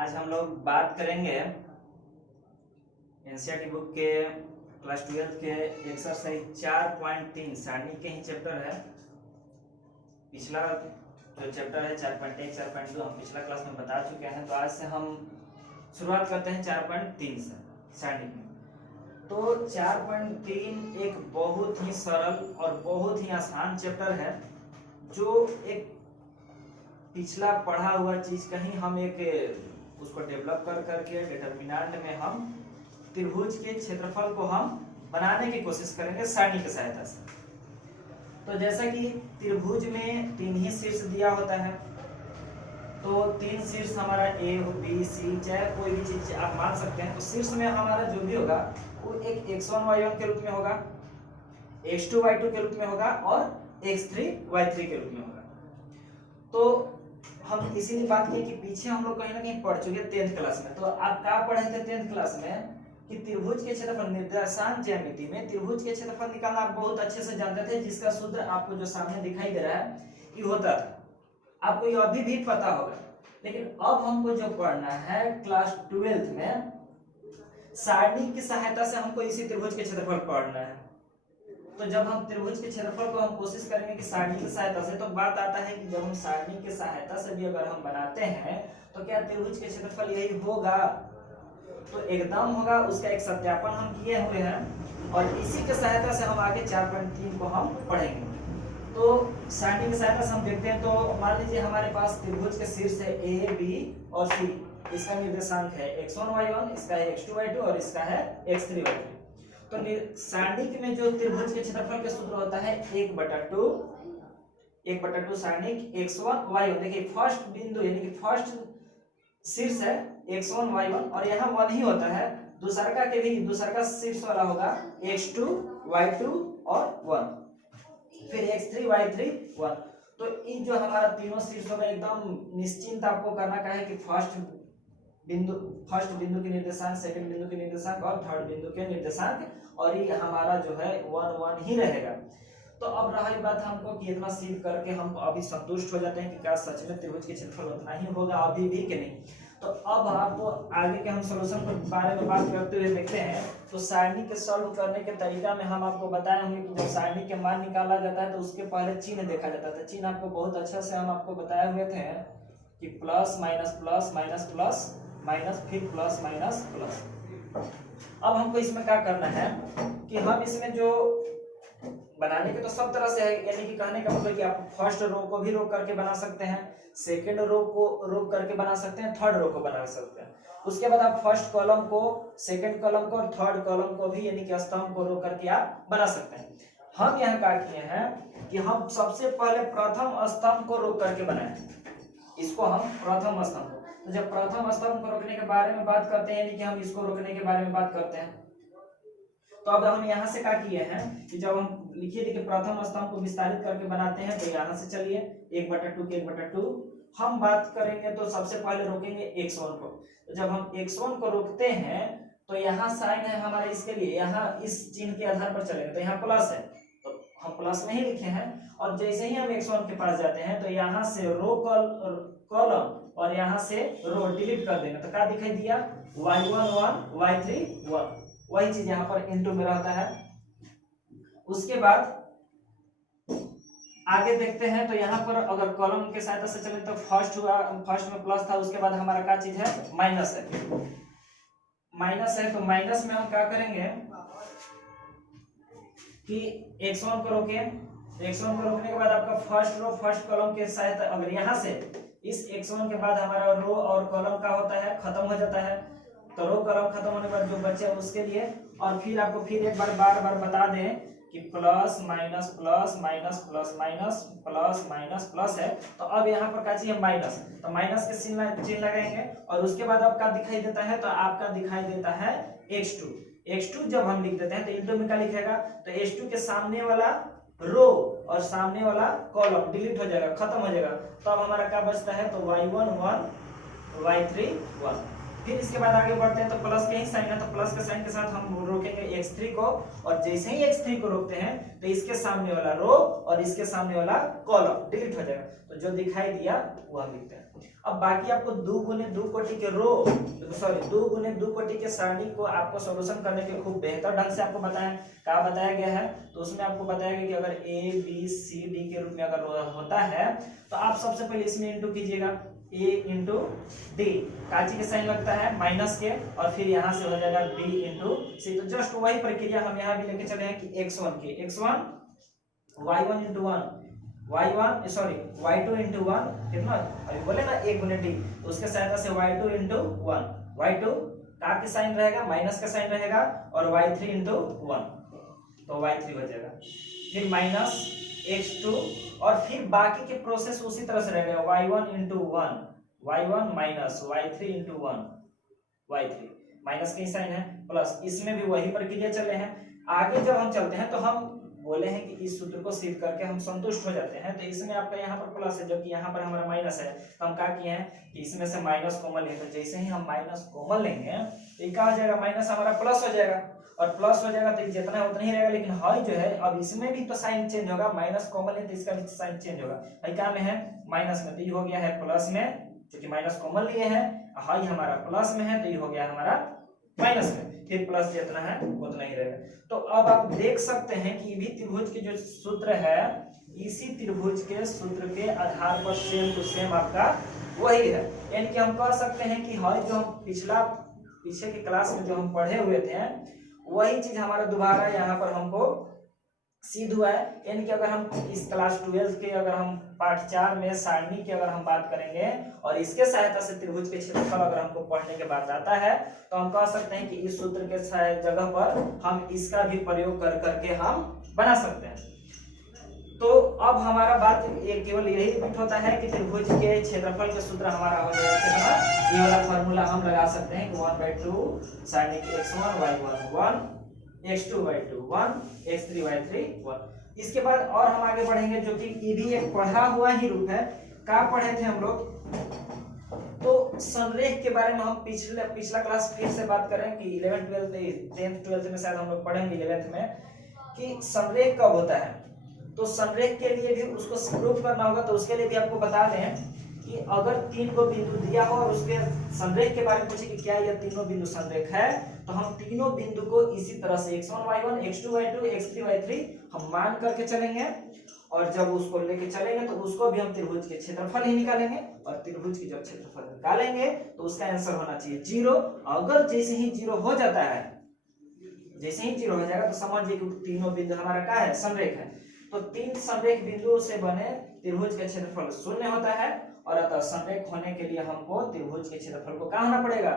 आज हम लोग बात करेंगे एनसीईआरटी बुक के क्लास 12 के एक्सरसाइज 4.3 सारणी के ही चैप्टर है। पिछला जो चैप्टर है 4.1 4.2 हम पिछला क्लास में बता चुके हैं, तो आज से हम शुरुआत करते हैं 4.3 से सारणी में। तो 4.3 एक बहुत ही सरल और बहुत ही आसान चैप्टर है, जो एक पिछला पढ़ा हुआ चीज का ही हम एक उसको डेवलप कर करके डिटरमिनेंट में हम त्रिभुज के क्षेत्रफल को हम बनाने की कोशिश करेंगे सारणी की सहायता से। तो जैसा कि त्रिभुज में 3 ही शीर्ष दिया होता है, तो 3 शीर्ष हमारा ए बी सी चाहे कोई भी चीज आप मान सकते हैं। तो शीर्ष में हमारा जो भी होगा वो एक x1 y1 के रूप में होगा, x2 y2 के रूप में होगा और x3 y3 के रूप में होगा। तो हम इसीलिए बात की कि पीछे हम लोग कहीं ना कहीं पढ़ चुके 10th क्लास में। तो आप क्या पढ़े थे 10th क्लास में कि त्रिभुज के क्षेत्रफल निर्देशांक ज्यामिति में त्रिभुज के क्षेत्रफल निकालना आप बहुत अच्छे से जानते थे, जिसका सूत्र आपको जो सामने दिखाई दे रहा है ये होता था, आपको ये अभी भी पता होगा। लेकिन अब हमको जो पढ़ना है क्लास 12th में सारणी की सहायता से हमको इसी त्रिभुज के क्षेत्रफल पढ़ना है। तो जब हम त्रिभुज के क्षेत्रफल को हम कोशिश करेंगे कि सारणी की सहायता से, तो बात आता है कि जब हम सारणी की सहायता से भी अगर हम बनाते हैं तो क्या त्रिभुज के क्षेत्रफल यही होगा? तो एकदम होगा। उसका एक सत्यापन हम किए हुए हैं और इसी की सहायता से हम आगे 4.3 को हम पढ़ेंगे। तो सारणी की सहायता से हम देखते हैं। तो मान लीजिए हमारे पास त्रिभुज के शीर्ष है ए बी और सी, इसका निर्देशांक है x1 y1, इसका है x2 y2 और इसका है x3 y3। तो सारणी में जो त्रिभुज के क्षेत्रफल का सूत्र होता है 1/2 सारणी x1 y1। देखिए फर्स्ट बिंदु यानी कि फर्स्ट शीर्ष है x1 y1 और यहाँ 1 ही होता है। दूसरा के भी दूसरा शीर्ष वाला होगा x2 y2 और 1, फिर x3 y3 1। तो इन जो हमारा तीनों शीर्षों में एकदम निश्चिंत आपको करना का है कि फर्स्ट बिंदु के निर्देशांक, सेकंड बिंदु के निर्देशांक और थर्ड बिंदु के निर्देशांक, और ये हमारा जो है 1 1 ही रहेगा। तो अब रही बात हमको कि इतना सिद्ध करके हम अभी संतुष्ट हो जाते हैं कि क्या सच में त्रिभुज के क्षेत्रफल उतना ही होगा अभी भी कि नहीं। तो अब आपको आगे के हम सॉल्यूशन के बारे में बात करते हुए देखते हैं। तो सारणी के सॉल्व करने के तरीका में हम आपको बताए होंगे कि जब सारणी के मान निकाला जाता है तो उसके पहले चिन्ह देखा जाता था। चिन्ह आपको बहुत अच्छा से हम आपको बताए हुए थे कि plus minus plus minus plus minus फिर प्लस माइनस प्लस। अब हमको इसमें क्या करना है कि हम इसमें जो बनाने के तो सब तरह से है, यानी कि कहने का मतलब कि आप फर्स्ट रो को भी रोक करके बना सकते हैं, सेकंड रो को रोक करके बना सकते हैं, थर्ड रो को बना सकते हैं। उसके बाद आप फर्स्ट कॉलम को, सेकंड कॉलम को और थर्ड कॉलम को भी यानी कि स्तंभ को रोक करके आप बना सकते हैं। हम यहाँ क्या किए हैं कि हम सबसे पहले प्रथम स्तंभ को रोक करके बनाए, इसको हम प्रथम स्तंभ। तो जब प्रथम स्तंभ को रोकने के बारे में बात करते हैं यानी कि हम इसको रोकने के बारे में बात करते हैं, तो अब हम यहाँ से क्या किए हैं कि जब हम लिखिए देखिए प्रथम स्तंभ को विस्तारित करके बनाते हैं, तो यहाँ से चलिए 1/2 के 1/2 हम बात करेंगे। तो सबसे पहले रोकेंगे x1 को। तो जब हम x1 को रोकते हैं तो यहाँ साइन है हमारे इसके लिए, यहाँ इस चिन्ह के आधार पर चलेंगे, तो यहाँ प्लस है तो हम प्लस में ही लिखे हैं। और जैसे ही हम x1 के पास जाते हैं तो यहाँ से रो कॉलम और यहाँ से रो डिलीट कर देंगे, तो क्या दिखाई दिया y1 1 y3 1, वही चीज यहाँ पर इनटू में रहता है। उसके बाद आगे देखते हैं तो यहाँ पर अगर कॉलम के सहायता से चले तो फर्स्ट हुआ, फर्स्ट में प्लस था, उसके बाद हमारा क्या चीज है माइनस है। माइनस है तो माइनस में हम क्या करेंगे कि x1 को रोके, x1 को रोकने के बाद आपका फर्स्ट रो फर्स्ट कॉलम के सहायता, अगर यहाँ से इस x1 के बाद हमारा रो और कॉलम का होता है खत्म हो जाता है, तो रो कॉलम खत्म होने के बाद जो बचे उसके लिए, और फिर आपको फिर एक बार बार बता दें कि plus minus plus minus plus minus plus minus plus है। तो अब यहाँ पर क्या चाहिए माइनस, तो माइनस के चिन्ह लगाएंगे और उसके बाद आपका दिखाई देता है, तो आपका दिखाई देता है x2 जब हम लिख देते हैं तो इंटू में क्या लिखेगा, तो x2 के सामने वाला रो और सामने वाला कॉलम डिलीट हो जाएगा, खत्म हो जाएगा। तो अब हमारा क्या बचता है, तो y1 1 y3 1। फिर इसके बाद आगे बढ़ते हैं तो प्लस के ही साइन है, तो प्लस के साइन के साथ हम रोकेंगे x3 को, और जैसे ही x3 को रोकते हैं तो इसके सामने वाला रो और इसके सामने वाला कॉलम डिलीट हो जाएगा, तो जो दिखाई दिया वो हम लिखते हैं। अब बाकी आपको 2 गुने 2 कोटि के रो सॉरी 2 गुने 2 कोटि के सारणी को आपको सॉल्यूशन करने के खूब बेहतर ढंग से आपको बताया गया है। तो उसमें आपको बताया गया कि अगर a b c d के रूप में अगर होता है तो आप सबसे पहले इसमें इंटू कीजिएगा, a इंटू डी, काची के साइन लगता है माइनस के, और फिर यहाँ से हो जाएगा b इंटू सी। तो जस्ट वही प्रक्रिया हम यहाँ भी लेके चले हैं कि x1 की x1 y1 into 1 y1 sorry y2 into 1 कितना अभी बोले ना a गुने d, तो उसके सहायता से y2 इंटू 1 y2 का के साइन रहेगा माइनस का साइन रहेगा, और y3 इंटू 1 तो y3 हो जाएगा, फिर माइनस x2, और फिर बाकी के प्रोसेस उसी तरह से रहेगा y1 into 1 y1 minus y3 into 1 y3 minus के साइन है प्लस, इसमें भी वही प्रक्रिया चले हैं। आगे जब हम चलते हैं तो हम बोले हैं कि इस सूत्र को सिद्ध करके हम संतुष्ट हो जाते हैं, तो इसमें आपका यहाँ पर प्लस है जबकि यहाँ पर हमारा माइनस है, तो हम क्या किए हैं कि इसमें से माइनस कॉमन लेंगे, तो जैसे ही हम माइनस कॉमन लेंगे तो क्या हो जाएगा, माइनस हमारा प्लस हो जाएगा, और प्लस हो जाएगा तो जितना है उतना ही रहेगा, लेकिन हाई जो है अब इसमें भी तो साइन चेंज होगा, माइनस कॉमन लें तो इसका भी साइन चेंज होगा, हाई क्या में है माइनस में, तो ये हो गया है प्लस में, क्योंकि माइनस कॉमन लिए हैं, हाई हमारा प्लस में है तो ये हो गया हमारा माइनस में, फिर प्लस जितना है उतना ही रहेगा। तो अब आप देख सकते हैं कि भी त्रिभुज के जो सूत्र है इसी त्रिभुज के सूत्र के आधार पर सेम टू सेम आपका वही है, यानी कि हम कह सकते हैं कि हर जो हम पीछे के क्लास में जो हम पढ़े हुए थे वही चीज हमारा दोबारा यहाँ पर हमको सिद्ध हुआ है। यानी कि अगर हम इस क्लास 12 के अगर हम पाठ 4 में सारणी की अगर हम बात करेंगे और इसके सहायता से त्रिभुज के क्षेत्रफल अगर हमको पढ़ने के बाद आता है तो हम कह सकते हैं कि इस सूत्र के जगह पर हम इसका भी प्रयोग कर करके हम बना सकते हैं। तो अब हमारा बात केवल यही रिपीट होता है कि त्रिभुज के क्षेत्रफल के सूत्र हमारा हो जाएगा, ये वाला फार्मूला हम लगा सकते हैं कि 1/2 सारणी की x1 y1 1 x2 y2 1 x3 y3 1। इसके बाद और हम आगे बढ़ेंगे जो कि ये भी एक पढ़ा हुआ ही रूप है। क्या पढ़े थे हम लोग, तो संरेख के बारे में हम पिछला क्लास फिर से बात करें कि 11 12 10th 12th में शायद हम लोग पढ़ेंगे 11th में कि संरेख कब होता है। तो संरेख के लिए भी उसको प्रूफ करना होगा, तो उसके लिए भी आपको बता दें कि अगर 3 को बिंदु दिया हो और उसके संरेख के बारे में पूछे कि क्या यह तीनों बिंदु संरेख है, तो हम तीनों बिंदु को इसी तरह से x1 y1 x2 y2 x3 y3 हम मान करके चलेंगे, और जब उसको लेके चलेंगे तो उसको भी हम त्रिभुज के क्षेत्रफल ही निकालेंगे, और त्रिभुज की जब क्षेत्रफल निकालेंगे तो उसका आंसर होना चाहिए 0। अगर जैसे ही 0 हो जाता है, जैसे ही 0 हो जाएगा तो समझिए कि तीनों बिंदु हमारा क्या है, संरेख है। तो 3 संरेख बिंदुओं से बने त्रिभुज का क्षेत्रफल 0 होता है, और अतः संरेख होने के लिए हमको त्रिभुज के क्षेत्रफल को क्या होना पड़ेगा,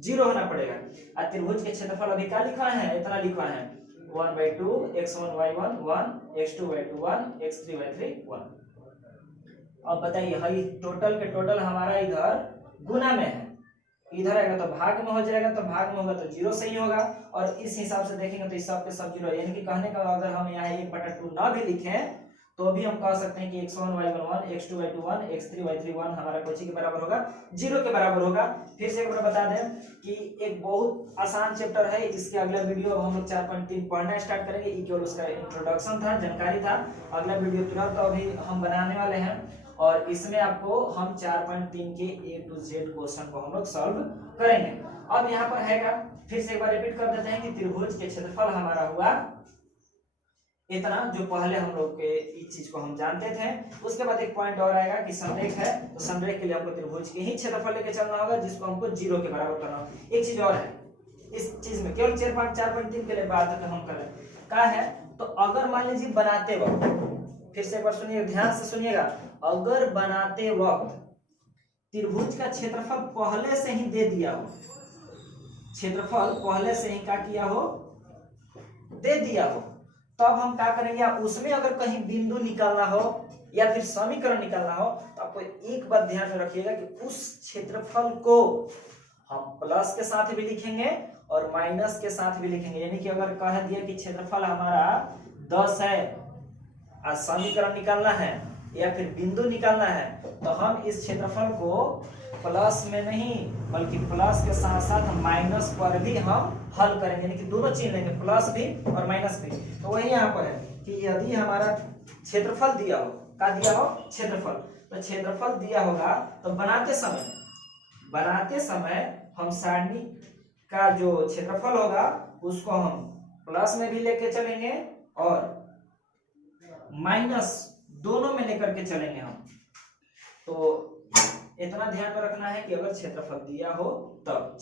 0 होना पड़ेगा। और त्रिभुज के क्षेत्रफल अभी क्या लिखा है, इतना लिखा है 1/2 x1 y1 1 x2 y2 1 x3 y3 1। अब बताइए हई टोटल के टोटल हमारा इधर गुना में है, इधर आएगा तो भाग में हो जाएगा, तो भाग में होगा तो 0 सही होगा, और इस हिसाब से देखेंगे तो इस सब के सब 0, यानी कि कहने का अगर हम यहाँ 1/2 ना भी लिखें तो भी हम कह सकते हैं कि x1 y1 1 x2 y2 1 x3 y3 1 हमारा कोई के बराबर होगा, 0 के बराबर होगा। फिर से एक बार बता दें कि एक बहुत आसान चैप्टर है, इसके अगला वीडियो अब हम लोग 4.3 पढ़ना स्टार्ट करेंगे। ये केवल उसका इंट्रोडक्शन था, जानकारी था। अगला वीडियो तुरंत तो अभी हम बनाने वाले हैं, और इसमें आपको हम 4.3 के A to Z क्वेश्चन को हम लोग सॉल्व करेंगे। अब यहाँ पर हैगा, फिर से एक बार रिपीट कर देते हैं कि त्रिभुज के क्षेत्रफल हमारा हुआ इतना, जो पहले हम लोग के इस चीज को हम जानते थे। उसके बाद एक पॉइंट और आएगा कि संरेख है, तो संरेख के लिए आपको त्रिभुज के ही क्षेत्रफल लेके चलना होगा, जिसको हमको 0 के बराबर करना होगा। एक चीज और है इस चीज में, केवल 4.3 के लिए बात है हम कर रहे हैं क्या है। तो अगर मान लीजिए बनाते वक्त, फिर से एक बार सुनिए, ध्यान से सुनिएगा, अगर बनाते वक्त त्रिभुज का क्षेत्रफल पहले से ही दे दिया हो, क्षेत्रफल पहले से ही क्या किया हो, दे दिया हो, तब हम क्या करेंगे, उसमें अगर कहीं बिंदु निकालना हो या फिर समीकरण निकालना हो तो आपको एक बात ध्यान में रखिएगा कि उस क्षेत्रफल को हम प्लस के साथ भी लिखेंगे और माइनस के साथ भी लिखेंगे। यानी कि अगर कह दिया कि क्षेत्रफल हमारा 10 है और समीकरण निकालना है या फिर बिंदु निकालना है, तो हम इस क्षेत्रफल को प्लस में नहीं बल्कि प्लस के साथ साथ हम माइनस पर भी हम हल करेंगे, यानी कि दोनों चीज लेंगे, प्लस भी और माइनस भी। तो वही यहाँ पर है कि यदि हमारा क्षेत्रफल दिया हो, क्या दिया हो, क्षेत्रफल, तो क्षेत्रफल दिया होगा तो बनाते समय हम सारणी का जो क्षेत्रफल होगा उसको हम प्लस में भी लेके चलेंगे और माइनस दोनों में लेकर के चलेंगे हम। तो इतना ध्यान में रखना है कि अगर क्षेत्रफल दिया हो तब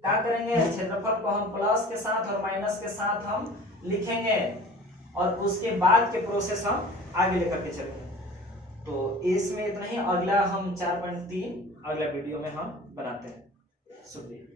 क्या करेंगे, क्षेत्रफल को हम प्लस के साथ और माइनस के साथ हम लिखेंगे और उसके बाद के प्रोसेस हम आगे लेकर के चलेंगे। तो इसमें इतना ही, अगला हम 4.3 अगला वीडियो में हम बनाते हैं। शुक्रिया।